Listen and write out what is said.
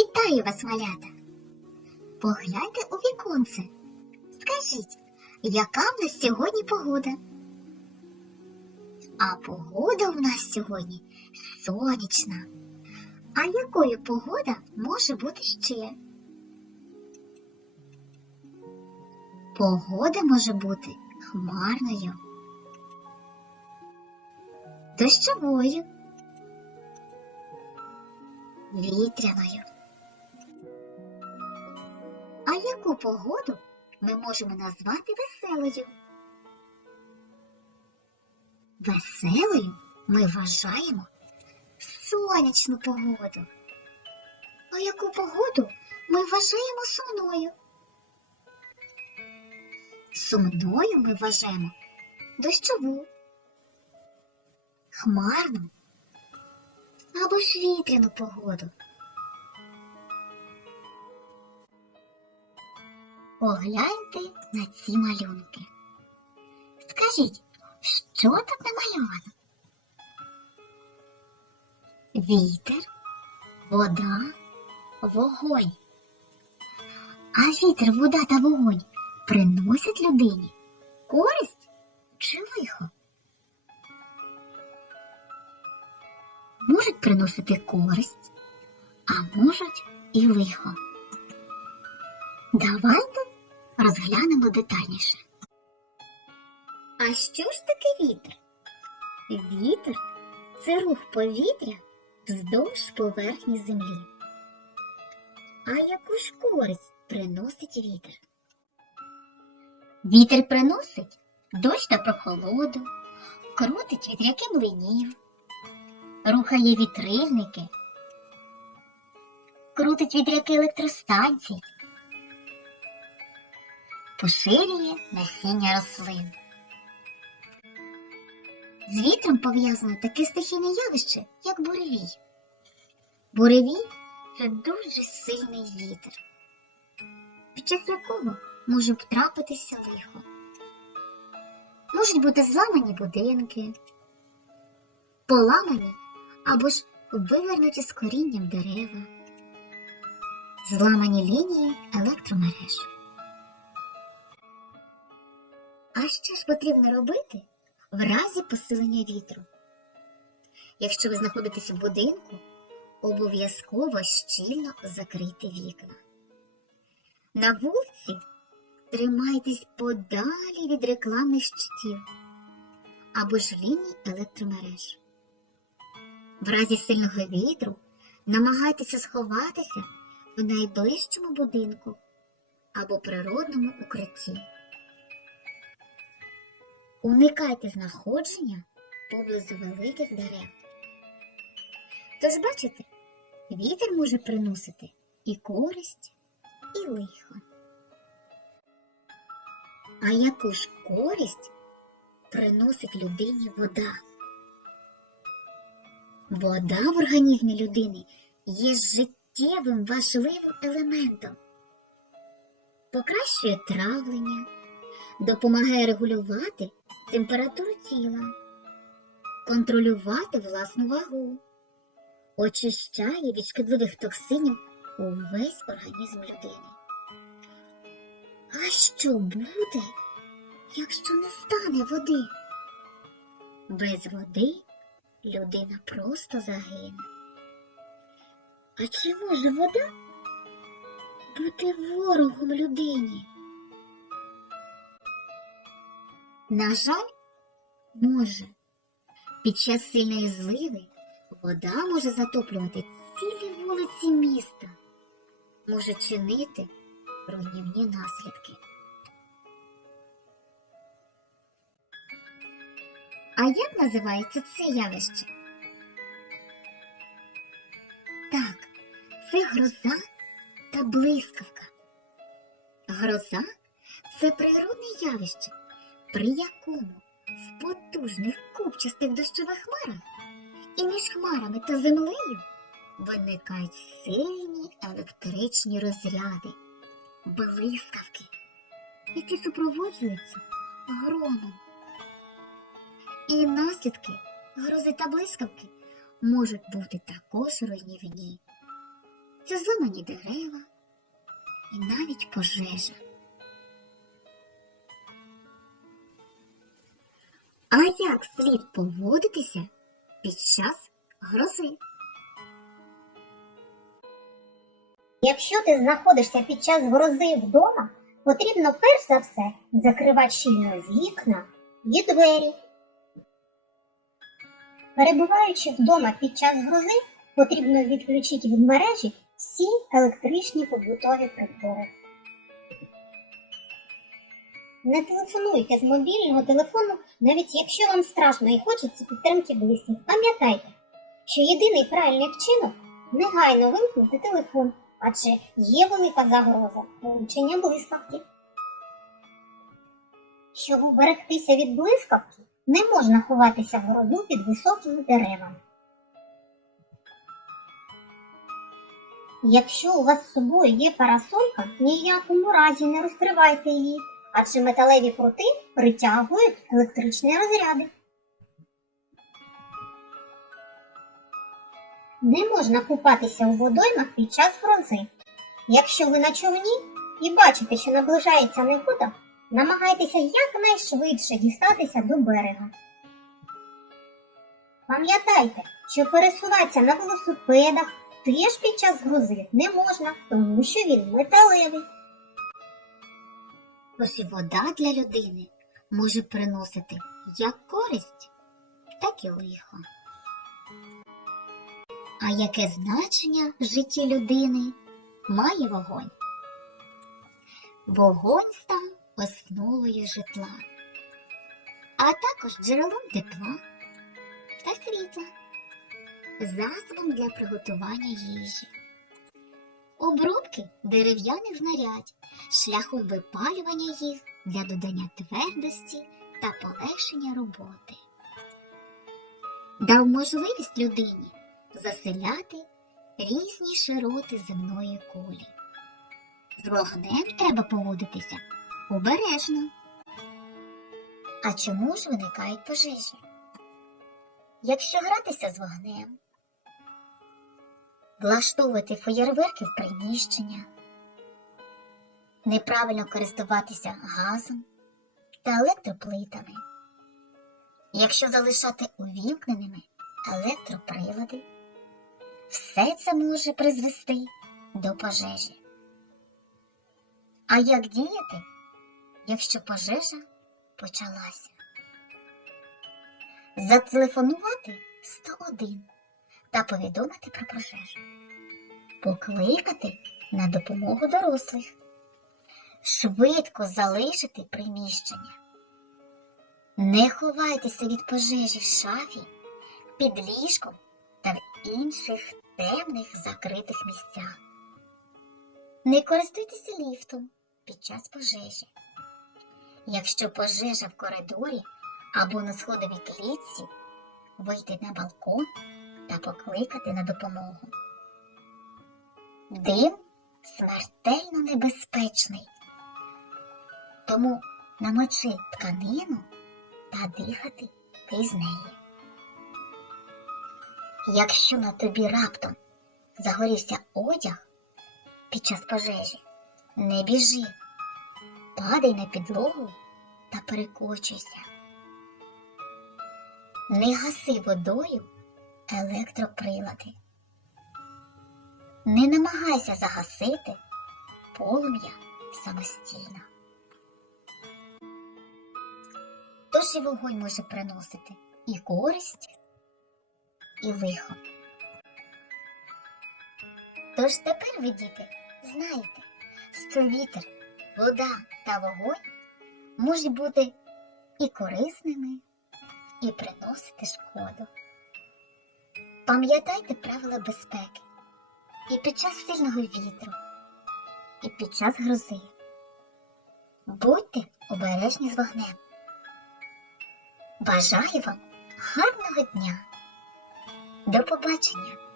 Вітаю вас, малята! Погляньте у віконце. Скажіть, яка в нас сьогодні погода? А погода у нас сьогодні сонячна. А якою погода може бути ще? Погода може бути хмарною, дощовою, вітряною. А яку погоду ми можемо назвати веселою? Веселою ми вважаємо сонячну погоду. А яку погоду ми вважаємо сумною? Сумною ми вважаємо дощову, хмарну або ж вітряну погоду. Погляньте на ці малюнки. Скажіть, що тут намальовано? Вітер, вода, вогонь. А вітер, вода та вогонь приносять людині користь чи лихо? Можуть приносити користь, а можуть і лихо. Давайте розглянемо детальніше. А що ж таке вітер? Вітер це рух повітря вздовж поверхні землі. А яку ж користь приносить вітер? Вітер приносить дощ та прохолоду, крутить вітряки млинів, рухає вітрильники, крутить вітряки електростанцій, поширює насіння рослин. З вітром пов'язано таке стихійне явище, як буревій. Буревій це дуже сильний вітер, під час якого може трапитися лихо. Можуть бути зламані будинки, поламані або ж вивернуті з корінням дерева, зламані лінії електромереж. А що ж потрібно робити в разі посилення вітру? Якщо ви знаходитесь в будинку, обов'язково щільно закрийте вікна. На вулиці тримайтесь подалі від рекламних щитів або ж ліній електромереж. В разі сильного вітру намагайтеся сховатися в найближчому будинку або природному укритті. Уникайте знаходження поблизу великих дерев. Тож, бачите, вітер може приносити і користь, і лихо. А яку ж користь приносить людині вода? Вода в організмі людини є життєвим важливим елементом. Покращує травлення, допомагає регулювати температуру тіла, контролювати власну вагу, очищає від шкідливих токсинів увесь організм людини. А що буде, якщо не стане води? Без води людина просто загине. А чи може вода бути ворогом людині? На жаль, може. Під час сильної зливи вода може затоплювати цілі вулиці міста, може чинити руйнівні наслідки. А як називається це явище? Так, це гроза та блискавка. Гроза це природне явище, при якому в потужних купчастих дощових хмарах і між хмарами та землею виникають сильні електричні розряди, блискавки, які супроводжуються громом. І наслідки грози та блискавки можуть бути також руйнівні. це зламані дерева і навіть пожежа. А як слід поводитися під час грози? Якщо ти знаходишся під час грози вдома, потрібно перш за все закривати щільно вікна і двері. Перебуваючи вдома під час грози, потрібно відключити від мережі всі електричні побутові прибори. Не телефонуйте з мобільного телефону, навіть якщо вам страшно і хочеться підтримки близьких. Пам'ятайте, що єдиний правильний вчинок негайно вимкнути телефон, адже є велика загроза влучення блискавки. Щоб уберегтися від блискавки, не можна ховатися в грозу під високими деревами. Якщо у вас з собою є парасолька, ніякому разі не розкривайте її, адже металеві прути притягують електричні розряди. Не можна купатися у водоймах під час грози. Якщо ви на човні і бачите, що наближається негода, намагайтеся якнайшвидше дістатися до берега. Пам'ятайте, що пересуватися на велосипедах теж під час грози не можна, тому що він металевий. Ось і вода для людини може приносити як користь, так і лихо. А яке значення в житті людини має вогонь? Вогонь став основою житла, а також джерелом тепла та світла, засобом для приготування їжі, обробки дерев'яних знарядь, шляхом випалювання їх для додання твердості та полегшення роботи. Дав можливість людині заселяти різні широти земної кулі. З вогнем треба поводитися обережно. А чому ж виникають пожежі? Якщо гратися з вогнем, влаштовувати феєрверки в приміщення, неправильно користуватися газом та електроплитами, якщо залишати увімкненими електроприлади, все це може призвести до пожежі. А як діяти, якщо пожежа почалася? Зателефонувати 101 та повідомити про пожежу, покликати на допомогу дорослих, швидко залишити приміщення. Не ховайтеся від пожежі в шафі, під ліжком та в інших темних закритих місцях. Не користуйтеся ліфтом під час пожежі. Якщо пожежа в коридорі або на сходовій клітці, вийти на балкон та покликати на допомогу. Дим смертельно небезпечний, тому намочи тканину та дихати крізь неї. Якщо на тобі раптом загорівся одяг під час пожежі, не біжи, падай на підлогу та перекочуйся. Не гаси водою електроприлади. Не намагайся загасити полум'я самостійно. Тож і вогонь може приносити і користь, і лихо. Тож тепер ви, діти, знаєте, що вітер, вода та вогонь можуть бути і корисними, і приносити шкоду. Пам'ятайте правила безпеки і під час сильного вітру, і під час грози. Будьте обережні з вогнем. Бажаю вам гарного дня. До побачення!